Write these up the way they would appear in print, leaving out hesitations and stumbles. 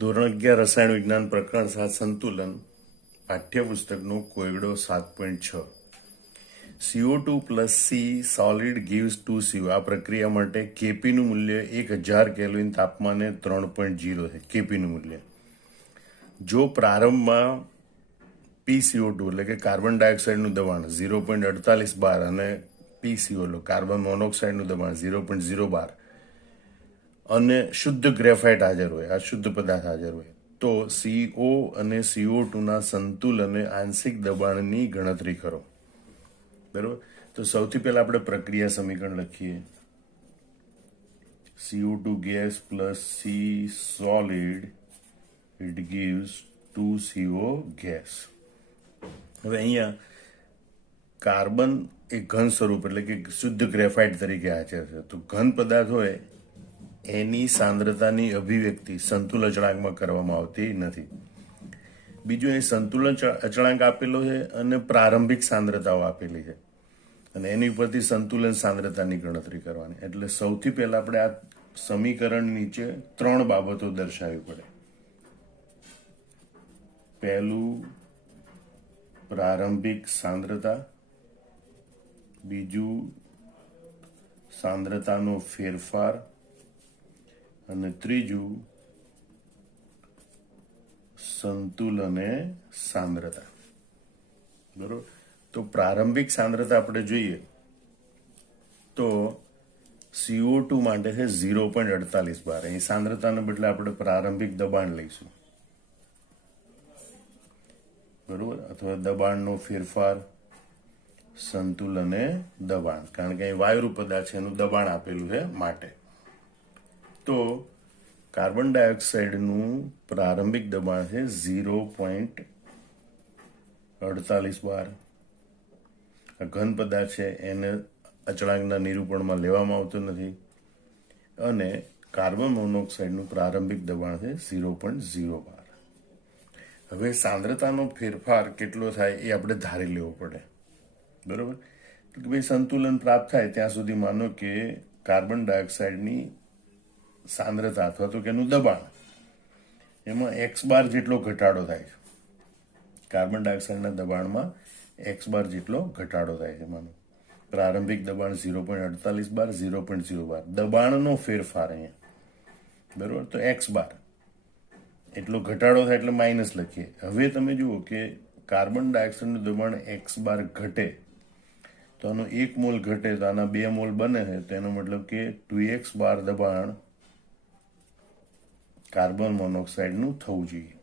ધોરણ 11 રસાયણ વિજ્ઞાન પ્રકરણ 7 સંતુલન પાઠ્યપુસ્તકનો કોયડો 7.6 CO2 plus C solid gives 2CO આ પ્રક્રિયા માટે કેપીનું મૂલ્ય 1000 કેલ્વિન તાપમાને 3.0 છે. કેપીનું મૂલ્ય જો પ્રારંભમાં PCO2 એટલે કે કાર્બન ડાયોક્સાઇડનું દબાણ 0.48 બાર અને PCO એટલે કાર્બન મોનોક્સાઇડનું દબાણ 0.0 બાર અને શુદ્ધ ગ્રેફાઇટ હાજર હોય, આ શુદ્ધ પદાર્થ હાજર હોય, તો CO અને CO2 ના સંતુલને આંશિક દબાણની ગણતરી કરો. બરોબર. તો સૌથી પહેલા આપણે પ્રક્રિયા સમીકરણ લખીએ. CO2 gas plus C solid it gives 2CO gas. હવે અહીંયા કાર્બન એ ઘન સ્વરૂપ એટલે કે શુદ્ધ ગ્રેફાઇટ તરીકે હાજર છે. તો ઘન પદાર્થ હોય એની સાંદ્રતાની અભિવ્યક્તિ સંતુલન અચળાંકમાં કરવામાં આવતી નથી. બીજું એ સંતુલન અચળાંક આપેલો છે અને પ્રારંભિક સાંદ્રતાઓ આપેલી છે અને એની ઉપરથી સંતુલન સાંદ્રતાની ગણતરી કરવાની. એટલે સૌથી પહેલા આપણે આ સમીકરણ નીચે 3 બાબતો દર્શાવવી પડે. પહેલું પ્રારંભિક સાંદ્રતા, બીજું સાંદ્રતાનો ફેરફાર અને ત્રીજું સંતુલને સાંદ્રતા. બરોબર. તો પ્રારંભિક સાંદ્રતા આપણે જોઈએ તો CO2 માટે છે 0.48 બાર. અહીં સાંદ્રતાને બદલે આપણે પ્રારંભિક દબાણ લઈશું. બરોબર. અથવા દબાણનો ફેરફાર, સંતુલને દબાણ, કારણ કે અહીં વાયુરૂપ પદાર્થ છે એનું દબાણ આપેલું છે માટે. તો કાર્બન ડાયોક્સાઇડનું પ્રારંભિક દબાણ છે 0.48 બાર. ઘન પદાર્થ છે એને અચળાંકના નિરૂપણમાં લેવામાં આવતું નથી. અને કાર્બન મોનોક્સાઇડનું પ્રારંભિક દબાણ છે 0.0 બાર. હવે સાંદ્રતાનો ફેરફાર કેટલો થાય એ આપણે ધારી લેવો પડે. બરોબર. કે ભાઈ સંતુલન પ્રાપ્ત થાય ત્યાં સુધી માનો કે કાર્બન ડાયોક્સાઇડની સાંદ્રતા અથવા તો કે એનું દબાણ એમાં x બાર જેટલો ઘટાડો થાય છે. કાર્બન ડાયોક્સાઇડના દબાણમાં x બાર જેટલો ઘટાડો થાય છે. માનો પ્રારંભિક દબાણ 0.48 બાર, 0.0 બાર, દબાણનો ફેરફાર અહીંયા, બરોબર, તો x બાર એટલો ઘટાડો થાય એટલે માઇનસ લખીએ. હવે તમે જુઓ કે કાર્બન ડાયોક્સાઇડનું દબાણ x બાર ઘટે તો આનો 1 મોલ ઘટે તો આના 2 મોલ બને છે. તો એનો મતલબ કે 2x બાર દબાણ કાર્બન મોનોક્સાઇડનું થવું જોઈએ.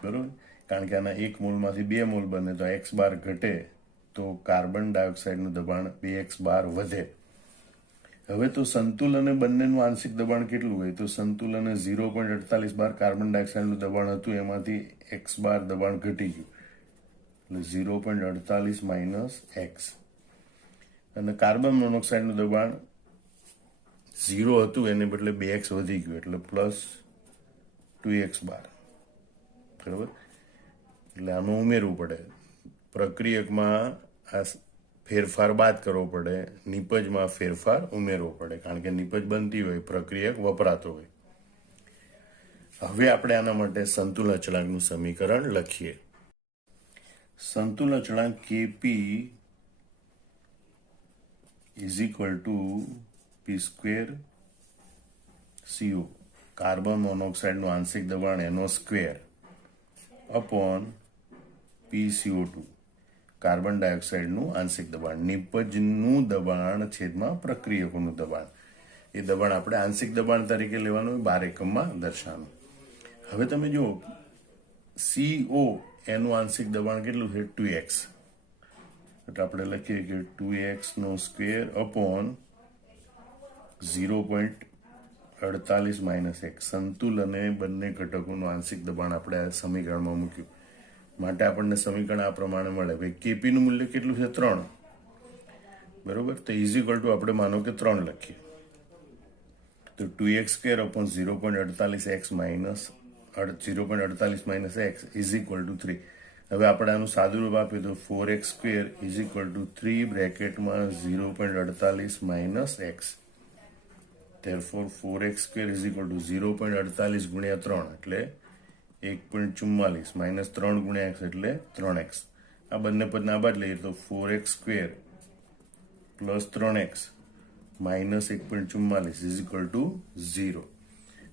બરોબર. કારણ કે આના 1 મોલમાંથી 2 મોલ બને તો x બાર ઘટે તો કાર્બન ડાયોક્સાઇડનું દબાણ 2x બાર વધે. હવે તો સંતુલને બંનેનું આંશિક દબાણ કેટલું હોય તો સંતુલને 0.48 બાર કાર્બન ડાયોક્સાઇડનું દબાણ હતું એમાંથી x બાર દબાણ ઘટી ગયું એટલે 0.48 માઇનસ x. અને કાર્બન મોનોક્સાઇડનું દબાણ 0 હતું એને બદલે 2x વધી ગયું એટલે પ્લસ 2x બાર. બરાબર. એટલે આમાં ઉમેરવું પડે. પ્રક્રિયકમાં આ ફેરફાર બાદ કરવો પડે, નિપજમાં ફેરફાર ઉમેરવો પડે, કારણ કે નિપજ બનતી હોય, પ્રક્રિયક વપરાતો હોય. હવે આપણે આના માટે સંતુલન અચળાંકનું સમીકરણ લખીએ. સંતુલન અચળાંક Kp is equal to P square CO carbon મોનોક્સાઇડનું આંશિક દબાણ એનો સ્ક્વેર અપોન PCO2 કાર્બન ડાયોક્સાઇડનું આંશિક દબાણ. નિપજનું દબાણ છેદમાં પ્રક્રિયકોનું દબાણ. એ દબાણ આપણે આંશિક દબાણ તરીકે લેવાનું, 12 એકમમાં દર્શાવવાનું. હવે તમે જુઓ CO એનું આંશિક દબાણ કેટલું છે 2x. એટલે આપણે લખીએ કે 2x નો સ્ક્વેર અપોન 0.48 માઇનસ x. સંતુલને બંને ઘટકોનું આંશિક દબાણ આપણે આ સમીકરણમાં મૂક્યું માટે આપણને સમીકરણ આ પ્રમાણે મળે. ભાઈ કેપી નું મૂલ્ય કેટલું છે 3. બરોબર. તો ઇઝ ઇક્વલ ટુ આપણે માનો કે 3 લખીએ તો 2x square upon 0.48 x minus 0.48 minus x is equal two 3. હવે આપણે આનું સાદુરૂપ આપીએ તો 4x square is equal two 3 બ્રેકેટમાં 0.48 minus x. therefore 4x² is equal to 0.48 ગુણ્યા 3 એટલે 1.44 માઇનસ 3 ગુણ્યા x એટલે 3x. આ બંને પદને આ બાદ લઈએ તો 4x² plus 3x minus 1.44 is equal two 0.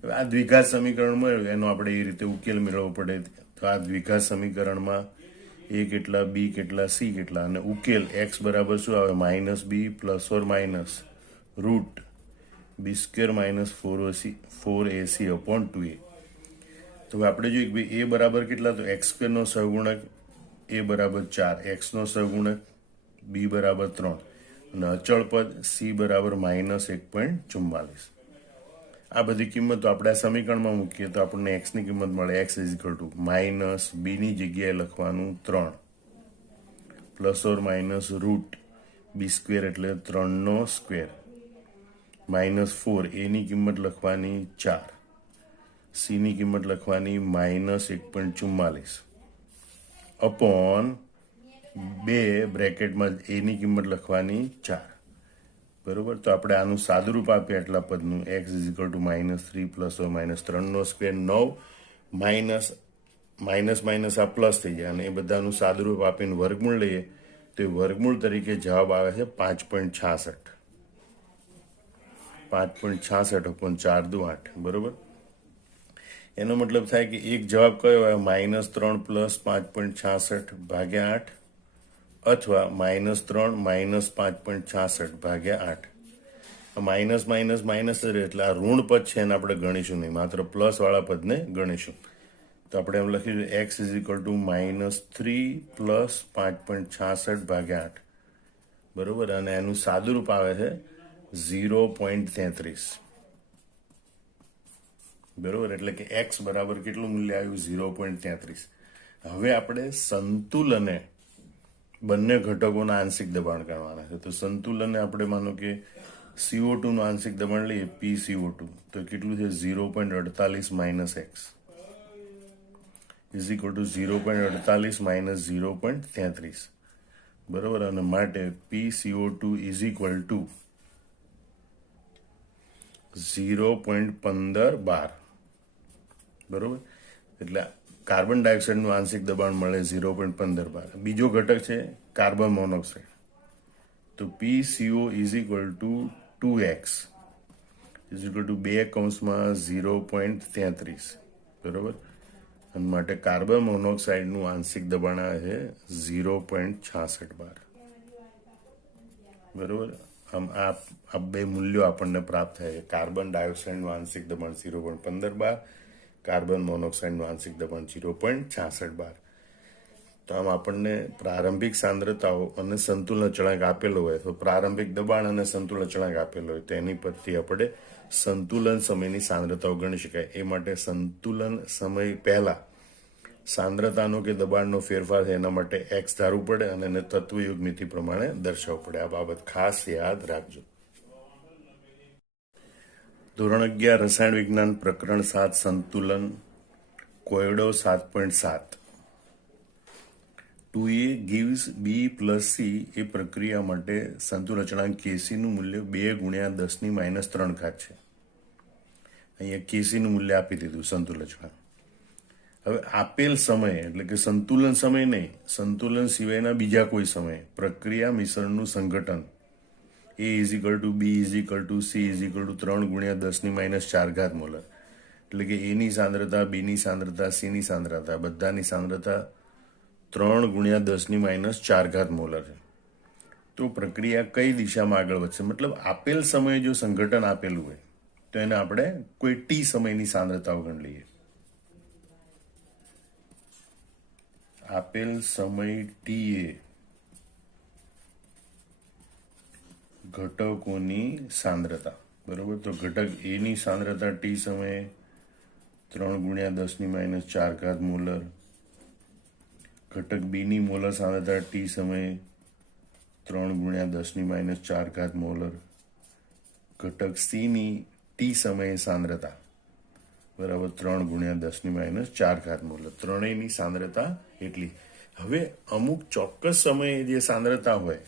હવે આ દ્વિઘાત સમીકરણ મળ્યું એનો આપણે એ રીતે ઉકેલ મેળવવો પડે. તો આ દ્વિઘાત સમીકરણમાં a કેટલા, b કેટલા, c કેટલા, અને ઉકેલ x બરાબર શું આવે, minus b plus or minus route b² minus 4ac upon 2a. તો હવે આપણે જોઈએ કે ભાઈ a બરાબર કેટલા, તો x² નો સહગુણક a બરાબર 4, x નો સહગુણક b બરાબર 3 અને અચળ પદ c બરાબર માઇનસ 1.44. આ બધી કિંમતો આપણે આ સમીકરણમાં મૂકીએ તો આપણને x ની કિંમત મળે x is equal to minus b ની જગ્યાએ લખવાનું 3 plus or minus route b² એટલે 3 નો સ્ક્વેર માઇનસ 4, a ની કિંમત લખવાની 4, c ની કિંમત લખવાની માઇનસ 1.44 અપોન 2 બ્રેકેટમાં a ની કિંમત લખવાની 4. બરોબર. તો આપણે આનું સાદુરૂપ આપીએ એટલા પદનું x is equal to minus 3 plus or minus 3 નો સ્ક્વેર 9 માઇનસ માઇનસ માઇનસ આ પ્લસ થઈ જાય અને એ બધાનું સાદુરૂપ આપીને વર્ગમૂળ લઈએ તો એ વર્ગમૂળ તરીકે જવાબ આવે છે 5.66. 5.66 અપોન 4 દુ 8. બરોબર. એનો મતલબ થાય કે એક જવાબ કયો આવે, માઇનસ 3 પ્લસ 5.66 ભાગ્યા 8 અથવા માઇનસ 3 માઇનસ 5.66 ભાગ્યા 8. માઇનસ માઇનસ માઇનસ જ રહે એટલે આ ઋણ પદ છે એને આપણે ગણીશું નહીં, માત્ર પ્લસ વાળા પદને ગણીશું. તો આપણે એમ લખીશું x is equal to minus 3 plus 5.66 ભાગ્યા 8. બરોબર. અને એનું સાદુરૂપ આવે છે 0.33. બરોબર. એટલે કે x બરાબર કેટલું મૂલ્ય આવ્યું, 0.33. હવે આપણે સંતુલને બંને ઘટકોના આંશિક દબાણ કરવાના છે. તો સંતુલનને આપણે માનો કે CO2 નું આંશિક દબાણ લઈએ PCO2 તો કેટલું છે 0.48 minus x is equal two 0.48 minus 0.33. બરોબર. અને માટે PCO2 ઇઝ ઇક્વલ ટુ 0.15 બરોબર. એટલે કાર્બન ડાયોક્સાઇડનું આંશિક દબાણ મળે 0.15. બીજો ઘટક છે કાર્બન મોનોક્સાઇડ. તો PCO is equal two 2x is equal two 0.33. બરોબર. અને માટે કાર્બન મોનોક્સાઇડનું આંશિક દબાણ આવે છે 0.66 બાર. બરોબર. આમ આ બે મૂલ્યો આપણને પ્રાપ્ત થાય છે. કાર્બન ડાયોક્સાઇડનું આંશિક દબાણ 0.15 બાર, કાર્બન મોનોક્સાઇડનું આંશિક દબાણ 0.66 બાર. તો આમ આપણને પ્રારંભિક સાંદ્રતાઓ અને સંતુલન અચળાંક આપેલો હોય તો પ્રારંભિક દબાણ અને સંતુલન અચળાંક આપેલો હોય તો એની પરથી આપણે સંતુલન સમયની સાંદ્રતાઓ ગણી શકાય. એ માટે સંતુલન સમય પહેલા સાંદ્રતાનો કે દબાણનો ફેરફાર છે એના માટે x ધારવું પડે અને એને તત્વયુગ મિતિ પ્રમાણે દર્શાવવું પડે. આ બાબત ખાસ યાદ રાખજો. ધોરણ 11 રસાયણ વિજ્ઞાન પ્રકરણ 7 સંતુલન કોયડો 7.7. 2a gives b plus c એ પ્રક્રિયા માટે સંતુલન અચળાંક Kc નું મૂલ્ય 2 ગુણ્યા 10⁻³ છે. અહીંયા Kc નું મૂલ્ય આપી દીધું સંતુલન અચળાંક. હવે આપેલ સમય એટલે કે સંતુલન સમય નહીં, સંતુલન સિવાયના બીજા કોઈ સમયે પ્રક્રિયા મિશ્રણનું સંઘટન A is equal two B is equal two C is equal two 3 ગુણ્યા 10⁻⁴ મોલર. એટલે કે A ની સાંદ્રતા, B ની સાંદ્રતા, C ની સાંદ્રતા બધાની સાંદ્રતા 3 ગુણ્યા 10⁻⁴ મોલર છે. તો પ્રક્રિયા કઈ દિશામાં આગળ વધશે, મતલબ આપેલ સમયે જો સંઘટન આપેલું હોય તો એને આપણે કોઈ t સમયની સાંદ્રતાઓ ગણી લઈએ. આપેલ સમય t એ ઘટકોની સાંદ્રતા. બરોબર. તો ઘટક A ની સાંદ્રતા t સમયે 3 ગુણ્યા 10⁻⁴ મોલર, ઘટક B ની મોલર સાંદ્રતા t સમયે 3 ગુણ્યા 10⁻⁴ મોલર, ઘટક C ની t સમયે સાંદ્રતા બરાબર 3 ગુણ્યા 10⁻⁴ મોલર. ત્રણેયની સાંદ્રતા એટલી. હવે અમુક ચોક્કસ સમયે જે સાંદ્રતા હોય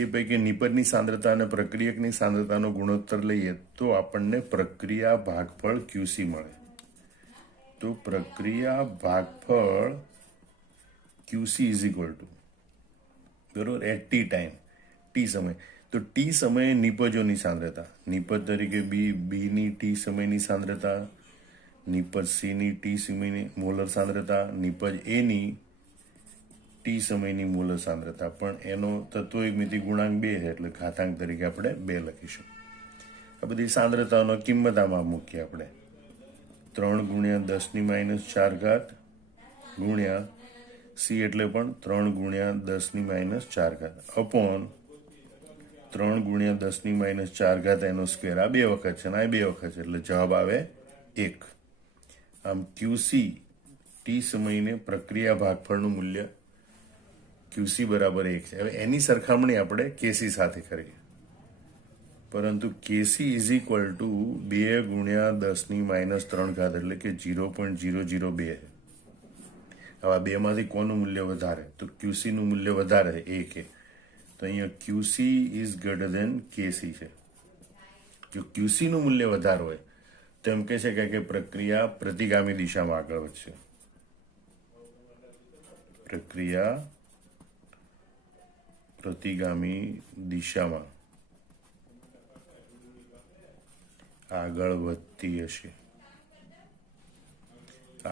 એ પૈકી નિપજની સાંદ્રતા અને પ્રક્રિયકની સાંદ્રતાનો ગુણોત્તર લઈએ તો આપણને પ્રક્રિયા ભાગફળ ક્યુસી મળે. તો પ્રક્રિયા ભાગફળ ક્યુસી ઇઝ ઇક્વલ ટુ, બરોબર, એટ ટી ટાઈમ, ટી સમય. તો ટી સમયે નિપજોની સાંદ્રતા, નિપજ તરીકે બીની ટી સમયની સાંદ્રતા, નિપજ સીની ટી સમયની મોલર સાંદ્રતા, નિપજ એની ટી સમયની મોલર સાંદ્રતા. પણ એનો તત્વમિતિ ગુણાંક 2 છે એટલે ઘાતાંક તરીકે આપણે 2 લખીશું. આ બધી સાંદ્રતાઓનો કિંમત આમાં મૂકીએ આપણે. 3 ગુણ્યા 10⁻⁴ ગુણ્યા સી એટલે પણ 3 ગુણ્યા 10⁻⁴ અપોન 3 ગુણ્યા 10⁻⁴ એનો સ્ક્વેર. આ 2 વખત છે અને આ 2 વખત છે એટલે જવાબ આવે 1. આમ ક્યુસી ટી સમયને પ્રક્રિયા ભાગફળનું મૂલ્ય ક્યુસી બરાબર 1 છે. હવે એની સરખામણી આપણે કેસી સાથે કરીએ, પરંતુ કેસી ઇઝ ઇક્વલ ટુ 2 ગુણ્યા 10⁻³ એટલે કે 0.002 છે. હવે આ બેમાંથી કોનું મૂલ્ય વધારે? તો ક્યુસીનું મૂલ્ય વધારે છે, 1 છે. તો અહીંયા ક્યુસી ઇઝ ગ્રેટર દેન કેસી છે. જો ક્યુસીનું મૂલ્ય વધારે હોય તો એમ કહે છે કે પ્રક્રિયા પ્રતિગામી દિશામાં આગળ વધશે. પ્રક્રિયા પ્રતિગામી દિશામાં આગળ વધતી હશે.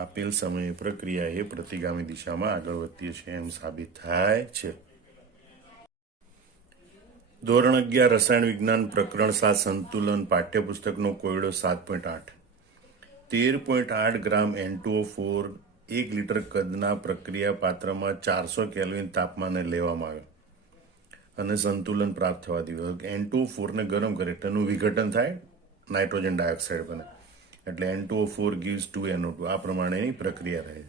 આપેલ સમયે પ્રક્રિયા એ પ્રતિગામી દિશામાં આગળ વધતી હશે એમ સાબિત થાય છે. ધોરણ 11 રસાયણ વિજ્ઞાન પ્રકરણ 7 સંતુલન પાઠ્યપુસ્તકનો કોયડો 7.8. 13.8 ગ્રામ N2O4 1 લીટર કદના પ્રક્રિયા પાત્રમાં 400 કેલ્વિન તાપમાને લેવામાં આવ્યો અને સંતુલન પ્રાપ્ત થવા દીધું. N2O4 ને ગરમ કરે એટલે એનું વિઘટન થાય, નાઇટ્રોજન ડાયોક્સાઇડ બને એટલે N2O4 gives 2NO2. આ પ્રમાણેની પ્રક્રિયા રહે.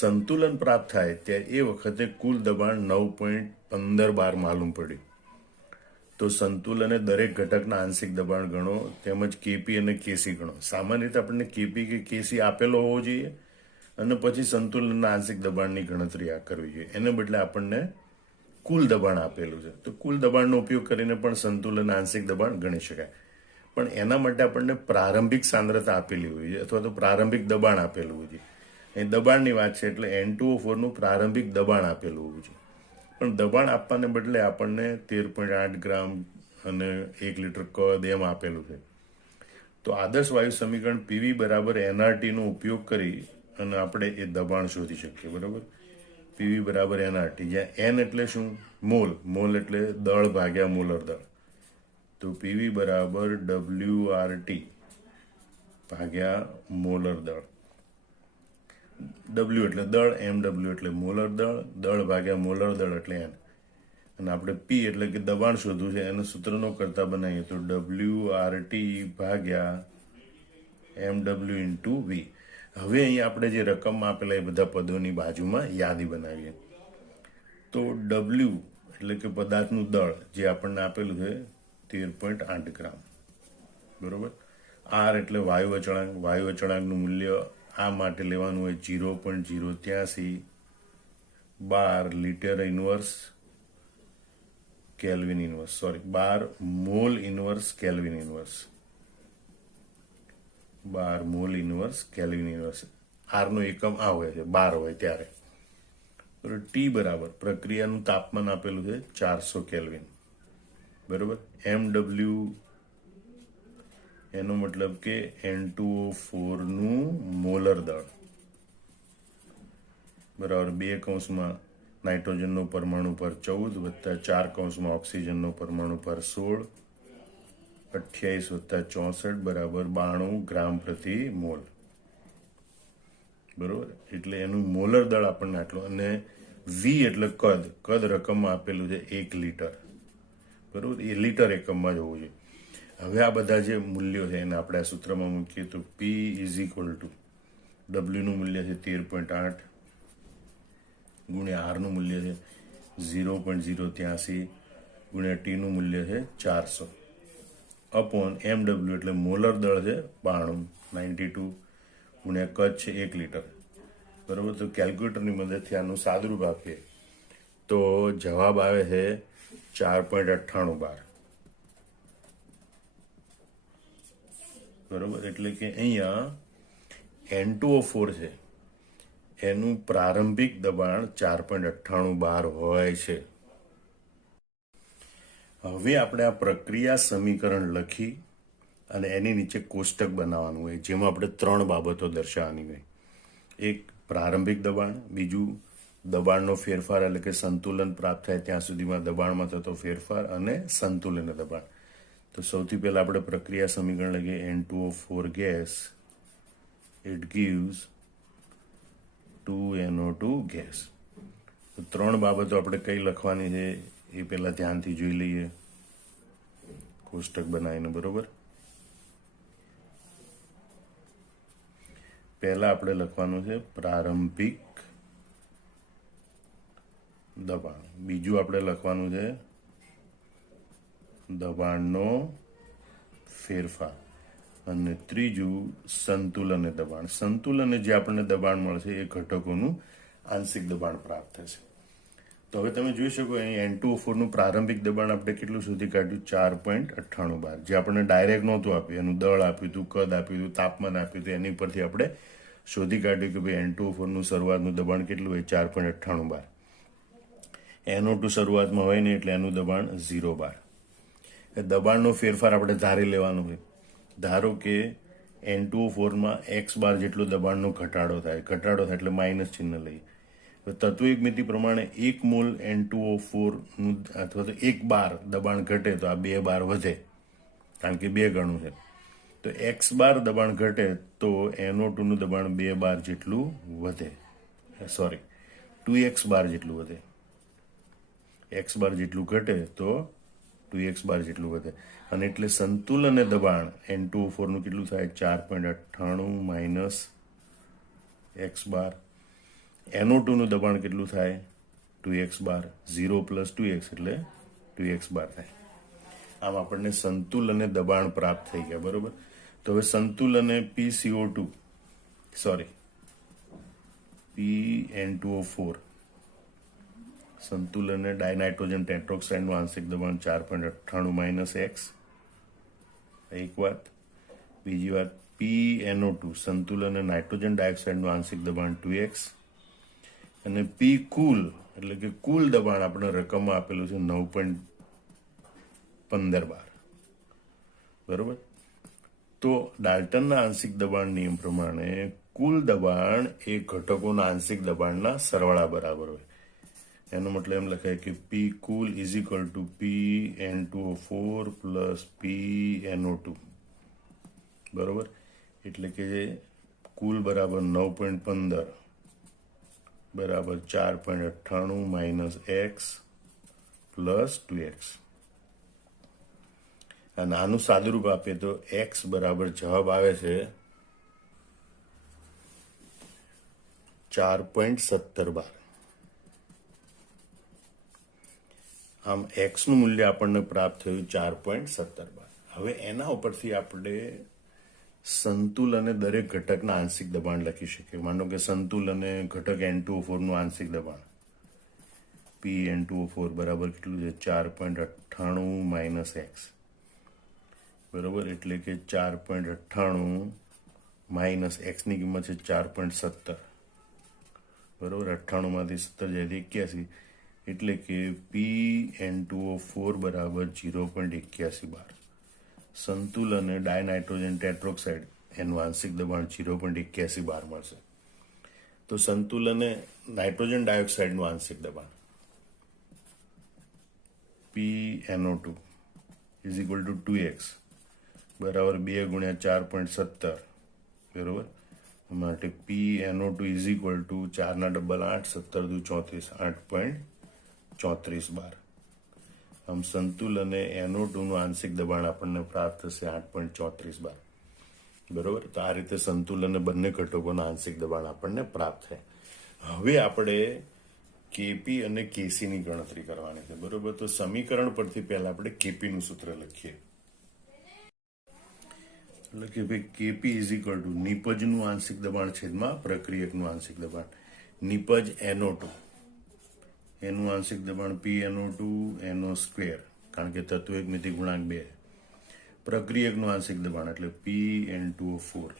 સંતુલન પ્રાપ્ત થાય ત્યારે એ વખતે કુલ દબાણ 9.15 બાર માલુમ પડ્યું. તો સંતુલને દરેક ઘટકના આંશિક દબાણ ગણો તેમજ કેપી અને કેસી ગણો. સામાન્ય રીતે આપણને કેપી કે કેસી આપેલો હોવો જોઈએ અને પછી સંતુલનના આંશિક દબાણની ગણતરી કરવી જોઈએ. એને બદલે આપણને કુલ દબાણ આપેલું છે. તો કુલ દબાણનો ઉપયોગ કરીને પણ સંતુલન આંશિક દબાણ ગણી શકાય. પણ એના માટે આપણને પ્રારંભિક સાંદ્રતા આપેલી હોય છે અથવા તો પ્રારંભિક દબાણ આપેલું હોય છે. એ દબાણની વાત છે એટલે N2O4 નું પ્રારંભિક દબાણ આપેલું હોવું જોઈએ. પણ દબાણ આપવાને બદલે આપણને 13.8 ગ્રામ અને 1 લીટર કદ એમ આપેલું છે. તો આદર્શ વાયુ સમીકરણ પીવી બરાબર NRT નો ઉપયોગ કરી અને આપણે એ દબાણ શોધી શકીએ. બરાબર, પીવી બરાબર NRT, જ્યાં N એટલે શું? મોલ. મોલ એટલે દળ ભાગ્યા મોલર દળ. તો પીવી બરાબર WRT ભાગ્યા મોલર દળ. W એટલે દળ, MW એટલે મોલર દળ, દળ ભાગ્યા મોલર દળ એટલે N. અને આપણે P એટલે કે દબાણ શોધવું છે, એનું સૂત્રનો કરતા બનાવીએ તો WRT ભાગ્યા MW ઇન્ટુ V. હવે અહીંયા આપણે જે રકમમાં આપેલા એ બધા પદોની બાજુમાં યાદી બનાવીએ. તો W એટલે કે પદાર્થનું દળ જે આપણને આપેલું છે 13.8 ગ્રામ. બરોબર. R એટલે વાયુ અચળાંક. વાયુ અચળાંકનું મૂલ્ય આ માટે લેવાનું હોય 0.083 12 litre inverse kelvin inverse, 12 mall inverse kelvin inverse, 12 mall inverse kelvin inverse. R નો એકમ આ હોય છે 12 હોય ત્યારે. T બરાબર પ્રક્રિયાનું તાપમાન આપેલું છે 400 કેલ્વિન. બરોબર. MW એનો મતલબ કે N2O4 નું મોલર દળ બરાબર 2 કૌંસમાં નાઇટ્રોજનનો પરમાણુ પર 14 વત્તા 4 કૌંસમાં ઓક્સિજનનો પરમાણુ પર 16, 28 વત્તા 64 બરાબર 92 ગ્રામ પ્રતિ મોલ. બરોબર. એટલે એનું મોલર દળ આપણને આટલું. અને V એટલે કદ. કદ રકમમાં આપેલું છે 1 લીટર. બરોબર. એ લીટર એકમમાં જ હોવું જોઈએ. હવે આ બધા જે મૂલ્યો છે એને આપણે આ સૂત્રમાં મૂકીએ તો P is equal two W નું મૂલ્ય છે 13.8 ગુણ્યા R નું મૂલ્ય છે 0.083 ગુણ્યા T નું મૂલ્ય છે 400 અપોન MW એટલે મોલર દળ છે 92 ગુણ્યા કદ છે 1 લીટર. બરોબર. તો કેલ્ક્યુલેટરની મદદથી આનું સાદુરૂપ આપીએ તો જવાબ આવે છે 4.98 બાર, બરોબર. એટલે કે અહીંયા N2O4 છે એનું પ્રારંભિક દબાણ 4.98 બાર હોય છે. હવે આપણે આ પ્રક્રિયા સમીકરણ લખી અને એની નીચે કોષ્ટક બનાવવાનું હોય જેમાં આપણે 3 બાબતો દર્શાવવાની હોય. એક પ્રારંભિક દબાણ, બીજું દબાણનો ફેરફાર એટલે કે સંતુલન પ્રાપ્ત થાય ત્યાં સુધીમાં દબાણમાં થતો ફેરફાર, અને સંતુલન દબાણ. તો સૌથી પહેલા આપણે પ્રક્રિયા સમીકરણ લખીએ. N2O4 gas it gives 2NO2 gas. તો 3 બાબતો આપણે કઈ લખવાની છે એ પહેલા ધ્યાનથી જોઈ લઈએ કોષ્ટક બનાવીને, બરોબર. પહેલા આપણે લખવાનું છે પ્રારંભિક દબાણ, બીજું આપણે લખવાનું છે દબાણનો ફેરફાર, અને ત્રીજું સંતુલન દબાણ. સંતુલન જે આપણને દબાણ મળશે એ ઘટકોનું આંશિક દબાણ પ્રાપ્ત થશે. તો હવે તમે જોઈ શકો અહીં N2O4 નું પ્રારંભિક દબાણ આપણે કેટલું શોધી કાઢ્યું? 4.98 બાર, જે આપણને ડાયરેક્ટ નહોતું આપ્યું, એનું દળ આપ્યું હતું, કદ આપ્યું હતું, તાપમાન આપ્યું હતું, એની પરથી આપણે શોધી કાઢ્યું કે ભાઈ N2O4 નું શરૂઆતનું દબાણ કેટલું હોય? 4.98 બાર. NO2 શરૂઆતમાં હોય ને એટલે એનું દબાણ 0 બાર. દબાણનો ફેરફાર આપણે ધારી લેવાનો હોય. ધારો કે N2O4 માં x બાર જેટલો દબાણનો ઘટાડો થાય એટલે માઇનસ ચિહ્ન લઈએ. તત્વિક મિતિ પ્રમાણે 1 મોલ N2O4 નું અથવા તો 1 બાર દબાણ ઘટે તો આ 2 બાર વધે, કારણ કે 2 ગણું છે. તો x બાર દબાણ ઘટે તો NO2 નું દબાણ 2 બાર જેટલું વધે, 2x બાર જેટલું વધે. x બાર જેટલું ઘટે તો 2x બાર જેટલું વધે, અને એટલે સંતુલન દબાણ N2O4 નું કેટલું થાય? 4.98 માઇનસ x બાર. NO2 નું દબાણ કેટલું થાય? 2x બાર. 0 પ્લસ 2x એટલે 2x બાર થાય. આમ આપણને સંતુલન દબાણ પ્રાપ્ત થઈ ગયા, બરોબર. તો હવે સંતુલન PN2O4 સંતુલન ડાયનાઇટ્રોજન ટેટ્રોક્સાઇડ નું આંશિક દબાણ 4.98 માઇનસ x, એક વાત. બીજી વાત, PNO2 સંતુલન નાઇટ્રોજન ડાયોક્સાઇડ નું આંશિક દબાણ 2x, અને P કુલ એટલે કે કુલ દબાણ આપણે રકમમાં આપેલું છે 9.15 બાર, બરોબર. તો ડાલ્ટનના આંશિક દબાણ નિયમ પ્રમાણે કુલ દબાણ એ ઘટકોના આંશિક દબાણના સરવાળા બરાબર હોય. એનો મતલબ એમ લખાય કે P cool is equal two PN2O4 plus PNO2, બરોબર. એટલે કે કુલ બરાબર 9.15 બરાબર 4.98 માઇનસ x પ્લસ 2x. અને આનું સાદુરૂપ આપીએ તો x બરાબર જવાબ આવે છે 4.17 બાર. આમ x નું મૂલ્ય આપણને પ્રાપ્ત થયું 4.17 બાર. હવે એના ઉપરથી આપણે સંતુલન દરેક ઘટકના આંશિક દબાણ લખી શકીએ. માનો કે સંતુલન ઘટક N2O4 નું આંશિક દબાણ PN2O4 બરાબર કેટલું છે? 4.98 માઇનસ x, બરોબર. એટલે કે 4.98 માઇનસ x ની કિંમત છે 4.17, બરોબર. 98 માંથી 17 જાય 81, એટલે કે PN2O4 બરાબર 0.81 બાર. સંતુલન ડાયનાઇટ્રોજન ટેટ્રોક્સાઇડ એનું આંશિક દબાણ 0.81 બાર મળશે. તો સંતુલન નાઇટ્રોજન ડાયોક્સાઇડ નું આંશિક દબાણ PNO2 is equal two 2x બરાબર 2 ગુણ્યા 4.17, બરોબર. માટે PNO2 ઇઝ ઇક્વલ ટુ 4 ના ડબલ 8, 17 દુ 34, 8.34 બાર. આમ સંતુલન NO2 નું આંશિક દબાણ આપણને પ્રાપ્ત થશે 8.34 બાર, બરોબર. તો આ રીતે સંતુલન બંને ઘટકોના આંશિક દબાણ આપણને પ્રાપ્ત થાય. હવે આપણે Kp અને Kc ની ગણતરી કરવાની છે, બરોબર. તો સમીકરણ પરથી પહેલા આપણે Kp નું સૂત્ર લખીએ. એટલે કે ભાઈ Kp ઇઝ ઇક્વલ ટુ નિપજનું આંશિક દબાણ છેદમાં પ્રક્રિયકનું આંશિક દબાણ. નિપજ NO2 એનું આંશિક દબાણ PnO2 એનો સ્ક્વેર, કારણ કે તત્વ એક મિતિ ગુણાંક 2. પ્રક્રિયકનું આંશિક દબાણ એટલે PN2O4.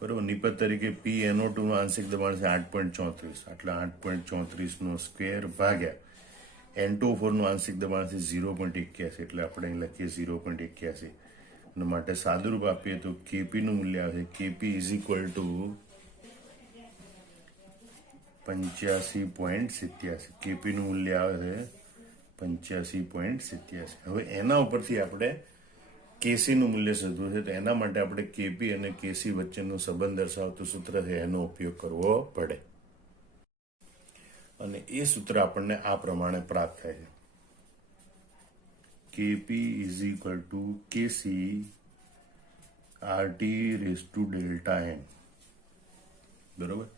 બરોબર. નિપજ તરીકે PnO2 નું આંશિક દબાણ છે 8.34, એટલે 8.34 નો સ્ક્વેર ભાગ્યા N2O4 નું આંશિક દબાણ છે 0.81, એટલે આપણે અહીં લખીએ 0.81. અને માટે સાદુરૂપ આપીએ તો Kp નું મૂલ્ય આવે છે Kp is equal two 85.87. Kp નું મૂલ્ય આવે છે 85.87. હવે એના ઉપરથી આપણે Kc નું મૂલ્ય શોધવું છે, તો એના માટે આપણે Kp અને Kc વચ્ચેનો સંબંધ દર્શાવતું સૂત્ર છે એનો ઉપયોગ કરવો પડે. અને એ સૂત્ર આપણને આ પ્રમાણે પ્રાપ્ત થાય છે Kp is equal to Kc RT raise to delta n. બરોબર.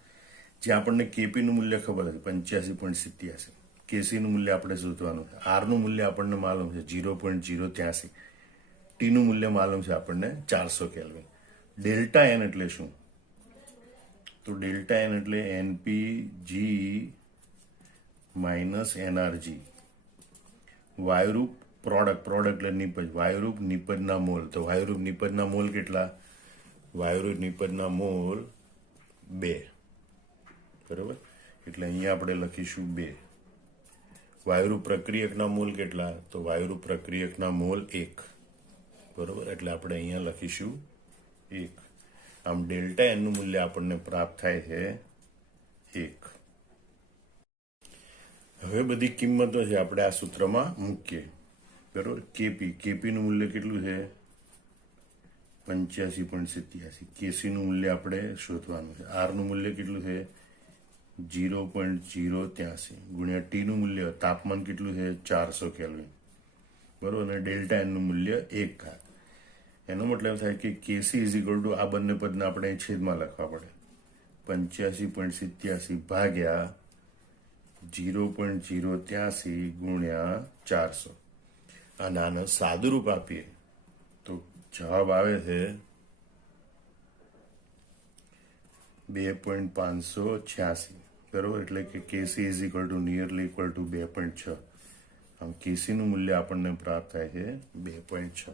જે આપણને Kp નું મૂલ્ય ખબર છે 85.87, Kc નું મૂલ્ય આપણે શોધવાનું છે. R નું મૂલ્ય આપણને માલુમ છે 0.083, T નું મૂલ્ય માલુમ છે આપણને 400 કેલ્વિન. ડેલ્ટા n એટલે શું? તો ડેલ્ટા n એટલે NpG માઇનસ NRG. વાયુરૂપ પ્રોડક્ટ એટલે નિપજ, વાયુરૂપ નિપજના મોલ. તો વાયુરૂપ નિપજના મોલ કેટલા? વાયુરૂપ નિપજના મોલ 2. બરોબર. એટલે અહીંયા આપણે લખીશું 2. વાયુરૂપ પ્રક્રિયકના મોલ કેટલા? તો વાયુરૂપ પ્રક્રિયકના મોલ 1. બરોબર. એટલે આપણે અહીંયા લખીશું 1. આમ ડેલ્ટા n નું મૂલ્ય આપણને પ્રાપ્ત થાય છે 1. હવે બધી કિંમતો છે આપણે આ સૂત્રમાં મૂકીએ. બરોબર. Kp નું મૂલ્ય કેટલું છે 85.87. Kc નું મૂલ્ય આપણે શોધવાનું છે. R નું મૂલ્ય કેટલું છે 0.083 ગુણ્યા T નું મૂલ્ય, તાપમાન કેટલું છે 400 કેલ્વિન. બરોબર. અને ડેલ્ટા n નું મૂલ્ય 1. એનો મતલબ થાય કે Kc ઇઝ ઇક્વલ ટુ આ બંને પદને આપણે છેદમાં લખવા પડે 85.87 ભાગ્યા 0.083 ગુણ્યા 400. અને આને સાદુરૂપ આપીએ તો જવાબ આવે છે 2.586. બરોબર. એટલે કે Kc is equal two nearly equal to 2.6. આમ Kc નું મૂલ્ય આપણને પ્રાપ્ત થાય છે 2.6.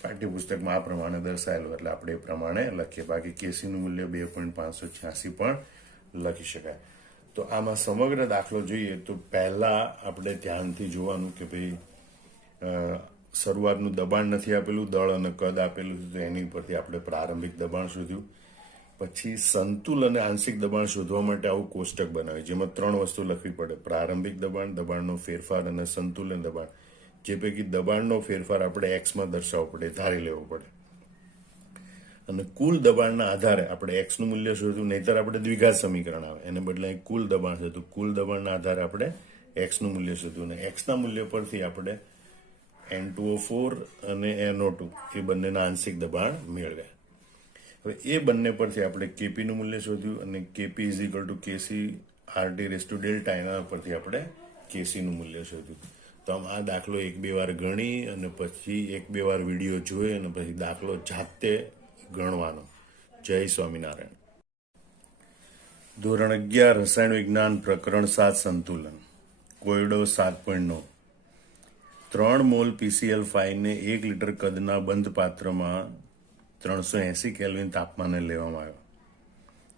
પાઠ્યપુસ્તકમાં આ પ્રમાણે દર્શાવેલું, એટલે આપણે એ પ્રમાણે લખીએ. બાકી Kc નું મૂલ્ય 2.586 પણ લખી શકાય. તો આમાં સમગ્ર દાખલો જોઈએ તો પહેલા આપણે ધ્યાનથી જોવાનું કે ભાઈ શરૂઆતનું દબાણ નથી આપેલું, દળ અને કદ આપેલું છે, તો એની પરથી આપણે પ્રારંભિક દબાણ શોધ્યું. પછી સંતુલ અને આંશિક દબાણ શોધવા માટે આવું કોષ્ટક બનાવ્યું, જેમાં 3 વસ્તુ લખવી પડે: પ્રારંભિક દબાણ, દબાણનો ફેરફાર અને સંતુલન દબાણ. જે પૈકી દબાણનો ફેરફાર આપણે એક્સમાં દર્શાવવો પડે, ધારી લેવો પડે. અને કુલ દબાણના આધારે આપણે એક્સ નું મૂલ્ય શોધ્યું, નહીતર આપણે દ્વિઘાત સમીકરણ આવે. એને બદલે કુલ દબાણ છે, તો કુલ દબાણના આધારે આપણે એક્સ નું મૂલ્ય શોધ્યું. અને એક્સના મૂલ્ય પરથી આપણે N2O4 અને NO2 એ બંનેના આંશિક દબાણ મેળવ્યા. હવે એ બંને પરથી આપણે Kp નું મૂલ્ય શોધ્યું, અને Kp is equal to Kc RT raise to delta, એના પરથી આપણે Kc નું મૂલ્ય શોધ્યું. તો આમ આ દાખલો 1-2 વાર ગણી અને પછી 1-2 વાર વિડીયો જોઈ અને પછી દાખલો જાતે ગણવાનો. જય સ્વામિનારાયણ. ધોરણ 11 રસાયણ વિજ્ઞાન પ્રકરણ 7 સંતુલન. કોયડો 7.9. 3 મોલ PCl5 ને 1 લીટર કદના બંધ પાત્રમાં 380 કેલ્વિન તાપમાને લેવામાં આવ્યો.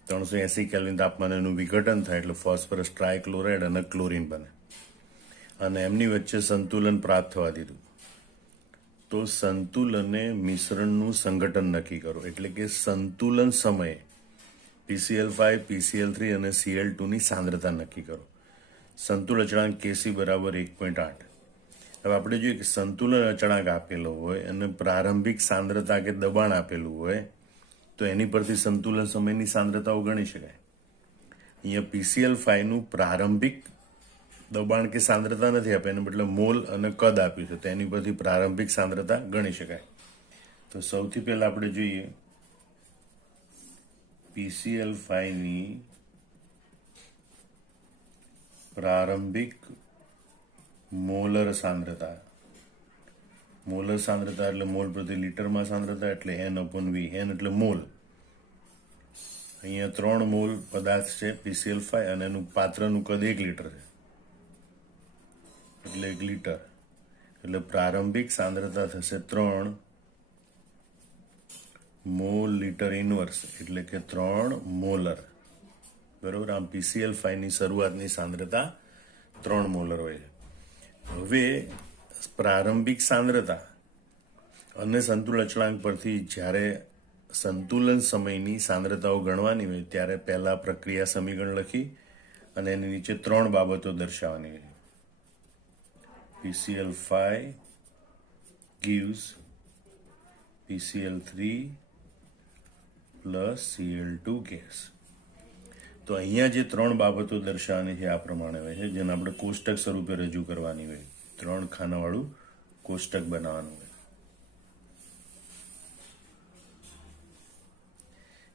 380 કેલ્વિન તાપમાને એનું વિઘટન થાય એટલે ફોસ્ફરસ ટ્રાયક્લોરાઇડ અને ક્લોરીન બને. અને એમની વચ્ચે સંતુલન પ્રાપ્ત થવા દીધું. તો સંતુલને મિશ્રણનું સંગઠન નક્કી કરો. એટલે કે સંતુલન સમયે PCl5, PCl3 અને Cl2 ની સાંદ્રતા નક્કી કરો. સંતુલન અચળાંક Kc બરાબર 1.8. હવે આપણે જોઈએ કે સંતુલન અચળાંક આપેલો હોય અને પ્રારંભિક સાંદ્રતા કે દબાણ આપેલું હોય તો એની પરથી સંતુલન સમયની સાંદ્રતાઓ ગણી શકાય. અહીંયા PCl5 નું પ્રારંભિક દબાણ કે સાંદ્રતા નથી આપે, એને બદલે મોલ અને કદ આપ્યું છે, તો એની પરથી પ્રારંભિક સાંદ્રતા ગણી શકાય. તો સૌથી પહેલા આપણે જોઈએ PCl5 ની પ્રારંભિક મોલર સાંદ્રતા. મોલર સાંદ્રતા એટલે મોલ પ્રતિ લીટરમાં સાંદ્રતા, એટલે N/V. N એટલે મોલ અહીંયા 3 મોલ પદાર્થ છે PCl5 અને એનું પાત્રનું કદ 1 લીટર છે, એટલે 1 લીટર, એટલે પ્રારંભિક સાંદ્રતા થશે 3 મોલ લીટર ઇનવર્સ, એટલે કે 3 મોલર. બરોબર. આમ PCl5 ની શરૂઆતની સાંદ્રતા 3 મોલર હોય છે. હવે પ્રારંભિક સાંદ્રતા અને સંતુલન અચળાંક પરથી જ્યારે સંતુલન સમયની સાંદ્રતાઓ ગણવાની હોય ત્યારે પહેલા પ્રક્રિયા સમીકરણ લખી અને એની નીચે 3 બાબતો દર્શાવવાની હોય. PCl5 gives PCl3 plus Cl2 gas. તો અહીંયા જે 3 બાબતો દર્શાવવાની છે આ પ્રમાણે હોય છે, જેને આપણે કોષ્ટક સ્વરૂપે રજૂ કરવાની હોય. 3 ખાનાવાળું કોષ્ટક બનાવવાનું હોય.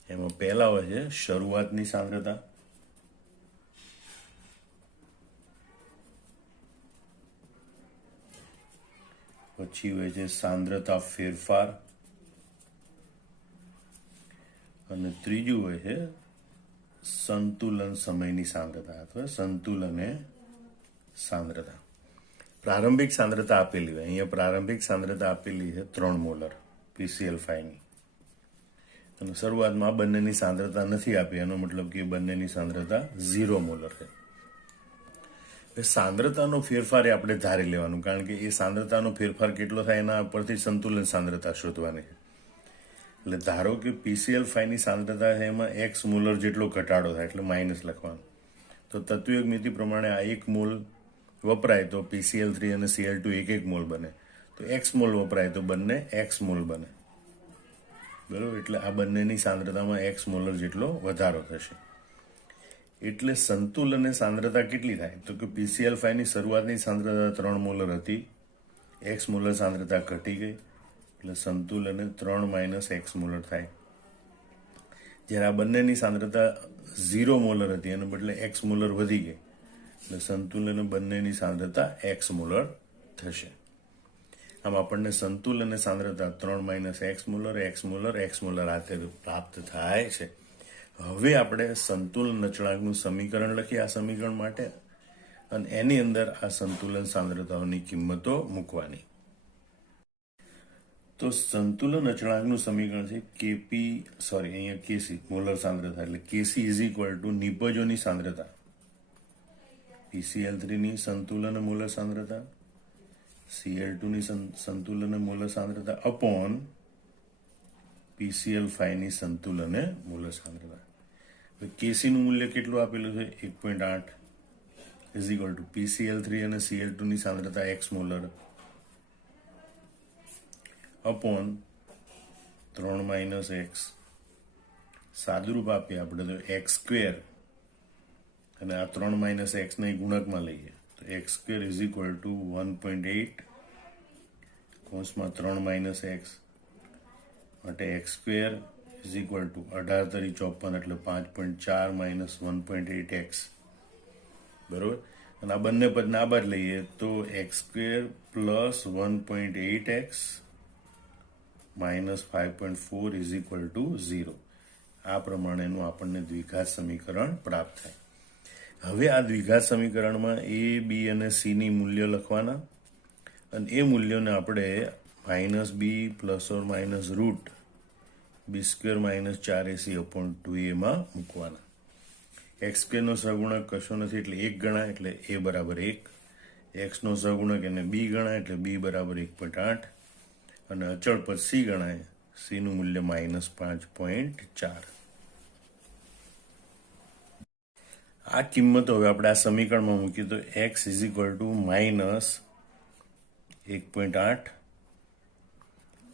એમાં પહેલા હોય છે શરૂઆતની સાંદ્રતા, પછી હોય છે સાંદ્રતા ફેરફાર, અને ત્રીજું હોય છે સંતુલન સમયની સાંદ્રતા અથવા સંતુલને સાંદ્રતા. પ્રારંભિક સાંદ્રતા આપેલી હોય, અહીંયા પ્રારંભિક સાંદ્રતા આપેલી છે 3 મોલર PCl5 ની, અને શરૂઆતમાં આ બંનેની સાંદ્રતા નથી આપી, એનો મતલબ કે બંનેની સાંદ્રતા 0 મોલર છે. સાંદ્રતાનો ફેરફાર એ આપણે ધારી લેવાનું, કારણ કે એ સાંદ્રતાનો ફેરફાર કેટલો થાય એના પરથી સંતુલન સાંદ્રતા શોધવાની છે. એટલે ધારો કે PCl5 ની સાંદ્રતા છે એમાં x મોલર જેટલો ઘટાડો થાય, એટલે માઇનસ લખવાનું. તો તત્વયોગ નીતિ પ્રમાણે આ 1 મોલ વપરાય તો PCl3 અને Cl2 1 મોલ બને, તો x મોલ વપરાય તો બંને x મોલ બને. બરોબર. એટલે આ બંનેની સાંદ્રતામાં x મોલર જેટલો વધારો થશે. એટલે સંતુલન સાંદ્રતા કેટલી થાય? તો કે PCl5 ની શરૂઆતની સાંદ્રતા 3 મોલર હતી, x મોલર સાંદ્રતા ઘટી ગઈ, એટલે સંતુલન 3 - x મોલર થાય. જ્યારે આ બંનેની સાંદ્રતા 0 મોલર હતી એને બદલે x મોલર વધી ગઈ, એટલે સંતુલન બંનેની સાંદ્રતા x મોલર થશે. આમ આપણને સંતુલન સાંદ્રતા 3 - x molar, x molar, x molar આ તે પ્રાપ્ત થાય છે. હવે આપણે સંતુલન અચળાંકનું સમીકરણ લખીએ આ સમીકરણ માટે, અને એની અંદર આ સંતુલન સાંદ્રતાઓની કિંમતો મૂકવાની. તો સંતુલન અચળાંકનું સમીકરણ છે અહીંયા Kc મોલર સાંદ્રતા, એટલે Kc ઇઝ ઇક્વલ ટુ નિપજોની સાંદ્રતા, PCl3 ની સંતુલન મોલર સાંદ્રતા, Cl2 ની સંતુલન મોલર સાંદ્રતા અપોન PCl5 ની સંતુલન મોલર સાંદ્રતા. Kc નું મૂલ્ય કેટલું આપેલું છે? 1.8 ઇઝ ઇક્વલ ટુ PCl3 અને Cl2 ની સાંદ્રતા x મોલર અપોન 3 - x. સાદુરૂપ આપીએ આપણે તો x2, અને આ 3 - x ને ગુણકમાં લઈએ તો x2 ઇઝ ઇક્વલ ટુ 1.8 કૌંસમાં 3 - x માટે x2 ઇઝ ઇક્વલ ટુ 18 × 54 એટલે 5.4 - 1.8x. બરોબર. અને આ બંને પદને આ બાદ લઈએ તો x2 plus 1.8x minus 5.4 is equal two 0. આ પ્રમાણેનું આપણને દ્વિઘાત સમીકરણ પ્રાપ્ત થાય. હવે આ દ્વિઘાત સમીકરણમાં a, b અને c ની મૂલ્ય લખવાના, અને એ મૂલ્યોને આપણે -b plus or minus route b² - 4ac/2a માં મૂકવાના. x² નો સહગુણક કશો નથી એટલે 1 ગણાય, એટલે a બરાબર 1. x નો સહગુણક એને b ગણાય એટલે b બરાબર 1.8, અને અચળ પદ c ગણાય, c નું મૂલ્ય -5.4. આ કિંમતો હવે આપણે આ સમીકરણમાં મૂકીએ તો x is equal to -1.8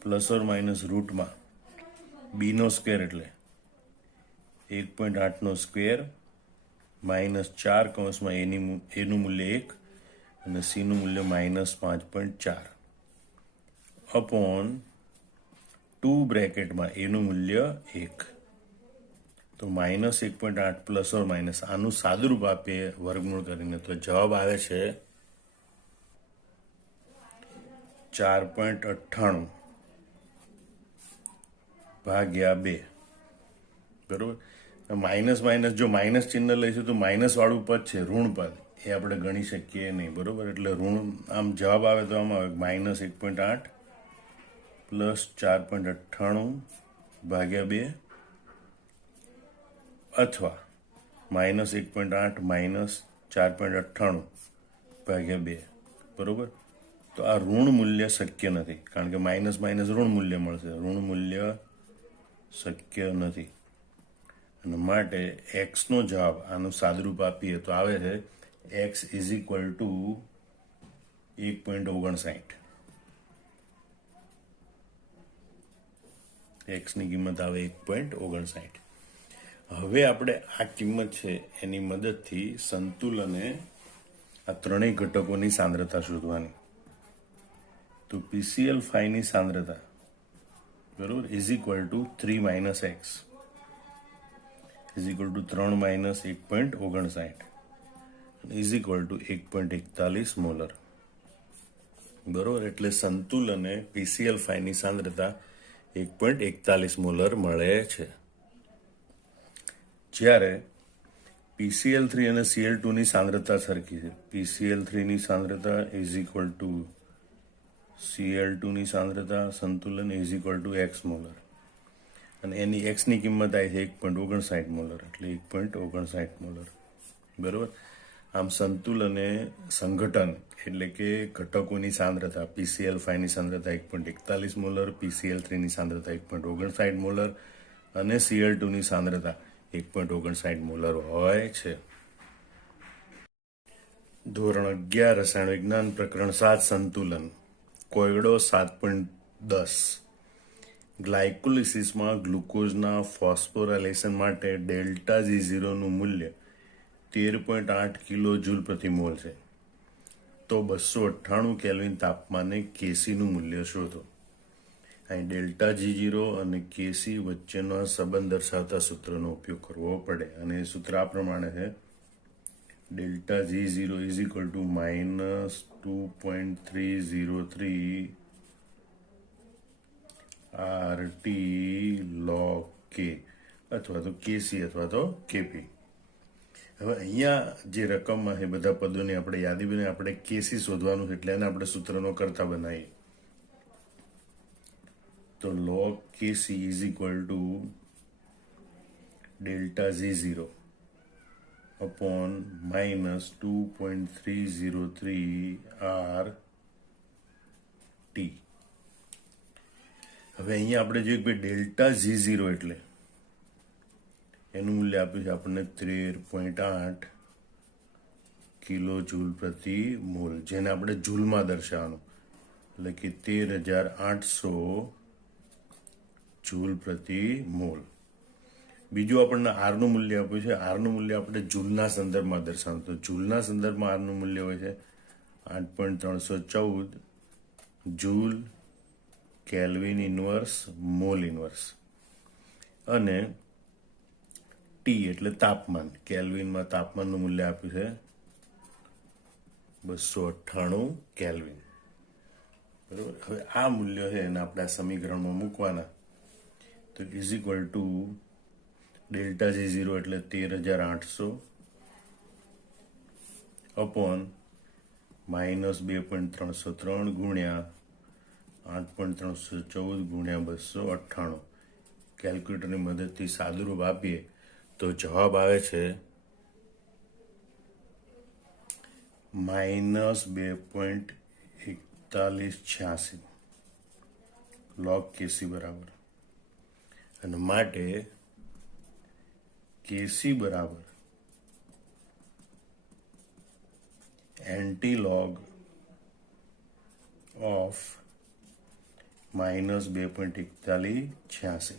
plus or minus રૂટમાં b નો સ્ક્વેર એટલે 1.8 નો સ્ક્વેર -4 કૌંસમાં એનું મૂલ્ય 1 અને c નું મૂલ્ય -5.4 અપોન 2 બ્રેકેટમાં એનું મૂલ્ય 1. તો -1.8 પ્લસ ઓર માઇનસ આનું સાદુરૂપ આપીએ વર્ગમૂળ કરીને તો જવાબ આવે છે 4.98 ભાગ્યા 2. બરોબર. માઇનસ માઇનસ, જો માઇનસ ચિહ્ન લઈશું તો માઇનસ વાળું પદ છે ઋણ પદ, એ આપણે ગણી શકીએ નહીં, બરોબર. એટલે ઋણ આમ જવાબ આવે તો આમ આવે -1.8 પ્લસ 4.98 ભાગ્યા 2 અથવા -1.8 માઇનસ 4.98 ભાગ્યા 2, બરોબર. તો આ ઋણ મૂલ્ય શક્ય નથી, કારણ કે માઇનસ માઇનસ ઋણ મૂલ્ય મળશે, ઋણ મૂલ્ય શક્ય નથી. અને માટે એક્સનો જવાબ આનું સાદરૂપ આપીએ તો આવે છે x ઇઝ ઇક્વલ ટુ 1.59. એક્સની કિંમત આવે 1.59. હવે આપણે આ કિંમત છે એની મદદથી સંતુલને આ ત્રણેય ઘટકોની સાંદ્રતા શોધવાની. તો PCl5 ની સાંદ્રતા, બરોબર, is equal two 3 minus x is equal two 3 minus 1.59 is equal two 1.41 molar, બરોબર. એટલે સંતુલને PCl5 ની સાંદ્રતા 1.41 મોલર મળે છે. જ્યારે PCl3 અને Cl2 ની સાંદ્રતા સરખી છે. PCl3 ની સાંદ્રતા ઇઝ ઇક્વલ ટુ Cl2 ની સાંદ્રતા સંતુલન is equal two x molar, અને એની x ની કિંમત આવી છે 1.59 મોલર, એટલે 1.59 મોલર, બરોબર. આમ સંતુલને સંઘટન એટલે કે ઘટકોની સાંદ્રતા, PCl5 ની સાંદ્રતા 1.41 મોલર, PCl3 ની સાંદ્રતા 1.59 મોલર અને Cl2 ની સાંદ્રતા 1.59 મોલર હોય છે. ધોરણ 11 રસાયણ વિજ્ઞાન પ્રકરણ 7 સંતુલન, કોયડો 7.10. ગ્લાયકોલિસિસમાં ગ્લુકોઝના ફોસ્ફોરાયલેશન માટે ડેલ્ટા G0 નું મૂલ્ય 13.8 કિલો જૂલ પ્રતિ મોલ છે. તો 298 કેલ્વિન તાપમાને કેસી નું મૂલ્ય શોધો. અહીં ડેલ્ટા G0 અને કેસી વચ્ચેનો સંબંધ દર્શાવતા સૂત્રનો ઉપયોગ કરવો પડે, અને એ સૂત્ર આ પ્રમાણે છે: delta G0 is equal two -2.303 RT log K, અથવા તો કેસી અથવા તો કેપી. હવે અહીંયા જે રકમમાં છે બધા પદોની આપણે યાદી બનાવી, આપણે કેસી શોધવાનું છે, એટલે એને આપણે સૂત્રનો કરતા બનાવીએ. તો log KC is equal to delta G0 upon -2.303 RT. હવે અહીંયા આપણે જોઈએ કે ડેલ્ટા G0 એટલે એનું મૂલ્ય આપ્યું છે આપણને 13.8 કિલો જૂલ પ્રતિ મોલ, જેને આપણે જૂલમાં દર્શાવવાનું, એટલે કે 13,800 જૂલ પ્રતિ મોલ. બીજું આપણને આર નું મૂલ્ય આપ્યું છે. આર નું મૂલ્ય આપણે જૂલના સંદર્ભમાં દર્શાવવાનું, તો જૂલના સંદર્ભમાં આર નું મૂલ્ય હોય છે 8.314 joule kelvin inverse mall inverse. અને ટી એટલે તાપમાન, કેલ્વિનમાં તાપમાનનું મૂલ્ય આપ્યું છે 298 કેલ્વિન, બરોબર. હવે આ મૂલ્ય છે એને આપણે આ સમીકરણમાં મૂકવાના. તો is equal to delta G0 એટલે 13,800 અપોન -2.303 ગુણ્યા 8.314 ગુણ્યા 298. કેલ્ક્યુલેટરની મદદથી સાદુરૂપ આપીએ તો જવાબ આવે છે -2.4186 log કેસી બરાબર. અને માટે કેસી બરાબર એન્ટી-લોગ ઓફ -2.4186.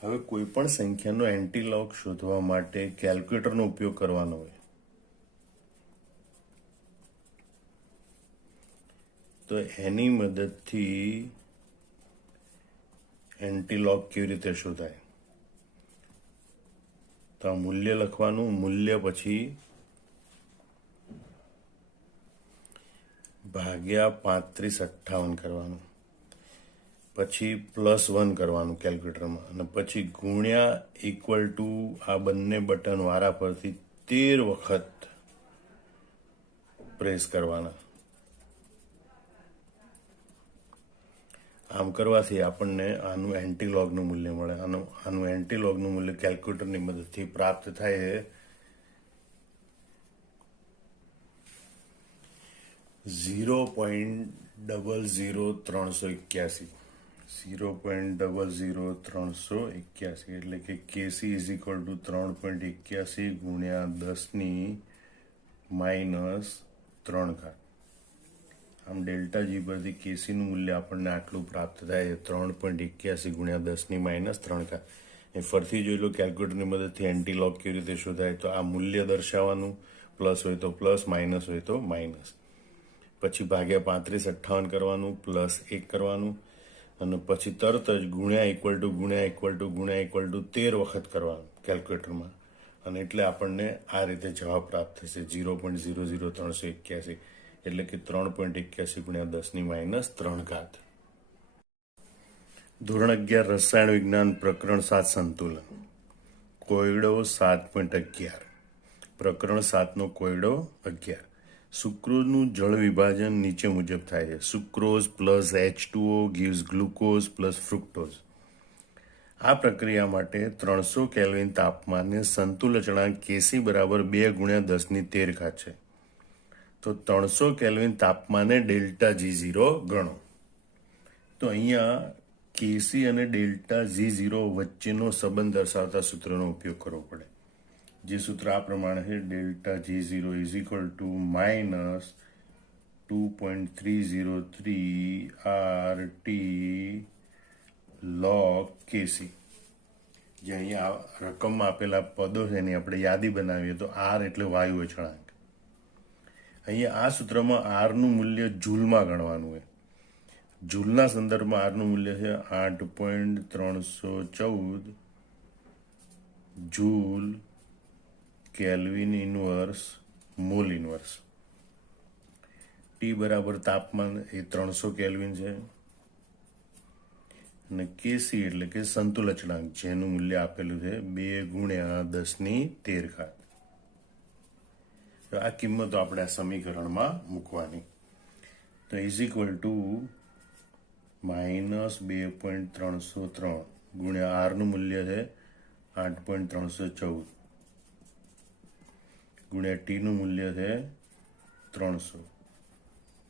હવે કોઈ પણ સંખ્યાનો એન્ટી-લોગ શોધવા માટે કેલ્ક્યુલેટરનો ઉપયોગ કરવાનો હોય તો એની મદદથી એન્ટી-લોગ કેવી રીતે શોધાય? તો આ મૂલ્ય લખવાનું, મૂલ્ય પછી ભાગ્યા 3558 કરવાનું. પછી +1 કરવાનું કેલ્ક્યુલેટરમાં અને પછી ગુણ્યા ઇક્વલ ટુ આ બંને બટન વારા પરથી 13 વખત પ્રેસ કરવાના. આમ કરવાથી આપણને આનું એન્ટીલોગનું મૂલ્ય મળે. આનું એન્ટીલોગનું મૂલ્ય કેલ્ક્યુલેટરની મદદથી પ્રાપ્ત થાય છે 0.00381. 0.00381 એટલે કે KC ઇઝ ઇક્વલ ટુ 3.81 ગુણ્યા 10⁻³ આમ ડેલ્ટા જી પરથી કેસી નું મૂલ્ય આપણને આટલું પ્રાપ્ત થાય 3.81 ગુણ્યા 10⁻³ એ ફરથી જોઈ લો કેલ્ક્યુલેટરની મદદથી એન્ટીલોગ કેવી રીતે શોધાય. તો આ મૂલ્ય દર્શાવવાનું, પ્લસ હોય તો પ્લસ, માઇનસ હોય તો માઇનસ. પછી ભાગ્યા 3558 કરવાનું, +1 કરવાનું અને પછી તરત જ ગુણ્યા ઇક્વલ ટુ 13 વખત કરવાનું કેલ્ક્યુલેટરમાં. અને એટલે આપણને આ રીતે જવાબ પ્રાપ્ત થશે 0.00381 એટલે કે 3.81 ગુણ્યા 10⁻³. ધોરણ 11 રસાયણ વિજ્ઞાન પ્રકરણ 7 સંતુલન. કોયડો 7.11. પ્રકરણ 7 કોયડો 11. સુક્રોઝનું જળ વિભાજન નીચે મુજબ થાય છે. Sucrose plus H2O gives glucose plus fructose. આ પ્રક્રિયા માટે 300 કેલ્વિન તાપમાને સંતુલ અચળાંક Kc બરાબર 2 ગુણ્યા 10⁻13 છે. તો 300 કેલ્વિન તાપમાને ડેલ્ટા G0 ગણો. તો અહીંયા Kc અને ડેલ્ટા G0 વચ્ચેનો સંબંધ દર્શાવતા સૂત્રનો ઉપયોગ કરવો પડે. જે સૂત્ર આ પ્રમાણે છે, delta G0 is equal two -2.303 RT log Kc. જે અહીંયા રકમમાં આપેલા પદો છે એની આપણે યાદી બનાવીએ તો R એટલે વાયુ અચળાંક. અહીંયા આ સૂત્રમાં R નું મૂલ્ય જૂલમાં ગણવાનું હોય. જૂલના સંદર્ભમાં R નું મૂલ્ય છે 8.314 joule kelvin inverse mall inverse. T બરાબર તાપમાન એ 300 કેલ્વિન છે અને કેસી એટલે કે સંતુલ અચળાંક જેનું મૂલ્ય આપેલું છે 2 ગુણ્યા 10⁻13. આ કિંમતો આપણે આ સમીકરણમાં મૂકવાની. તો ઇઝ ઇક્વલ ટુ -2.303 ગુણ્યા આર નું મૂલ્ય છે 8.314 ગુણ્યા ટી નું મૂલ્ય છે 300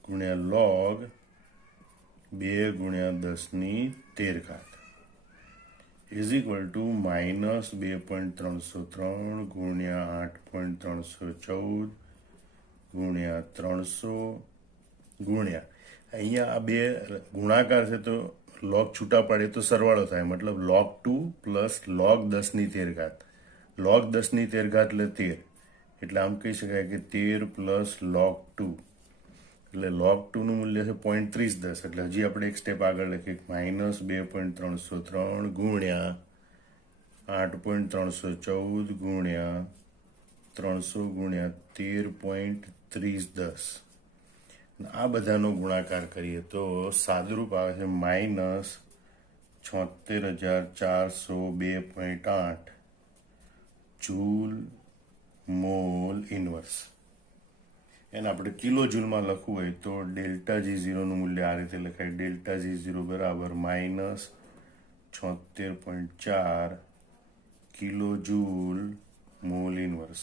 ગુણ્યા log 2 ગુણ્યા 10⁻13 ઇઝ ઇક્વલ ટુ -2.303 ગુણ્યા 8.314 ગુણ્યા 300 ગુણ્યા અહીંયા આ બે ગુણાકાર છે તો log છૂટા પાડે તો સરવાળો થાય, મતલબ log 2 પ્લસ log 10⁻13. log 10⁻13 એટલે 13, એટલે આમ કહી શકાય કે 13 પ્લસ log 2 એટલે log 2 નું મૂલ્ય છે 0.3010. એટલે હજી આપણે એક સ્ટેપ આગળ લખીએ -2.303 ગુણ્યા 8.314 ગુણ્યા 300 ગુણ્યા 13.3010. આ બધાનો ગુણાકાર કરીએ તો સાદુરૂપ આવે છે -76402.8 જૂલ મોલ ઇનવર્સ. એને આપણે કિલો જૂલમાં લખવું હોય તો ડેલ્ટા G0 નું મૂલ્ય આ રીતે લખાય, ડેલ્ટા G0 બરાબર -76.4 કિલો જૂલ મોલ ઇનવર્સ.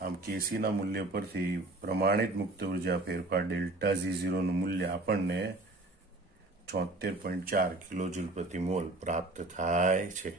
આમ કેસી ના મૂલ્ય પરથી પ્રમાણિત મુક્ત ઉર્જા ફેરફાર ડેલ્ટા G0 નું મૂલ્ય આપણને 76.4 કિલો જૂલ પ્રતિ મોલ પ્રાપ્ત થાય છે.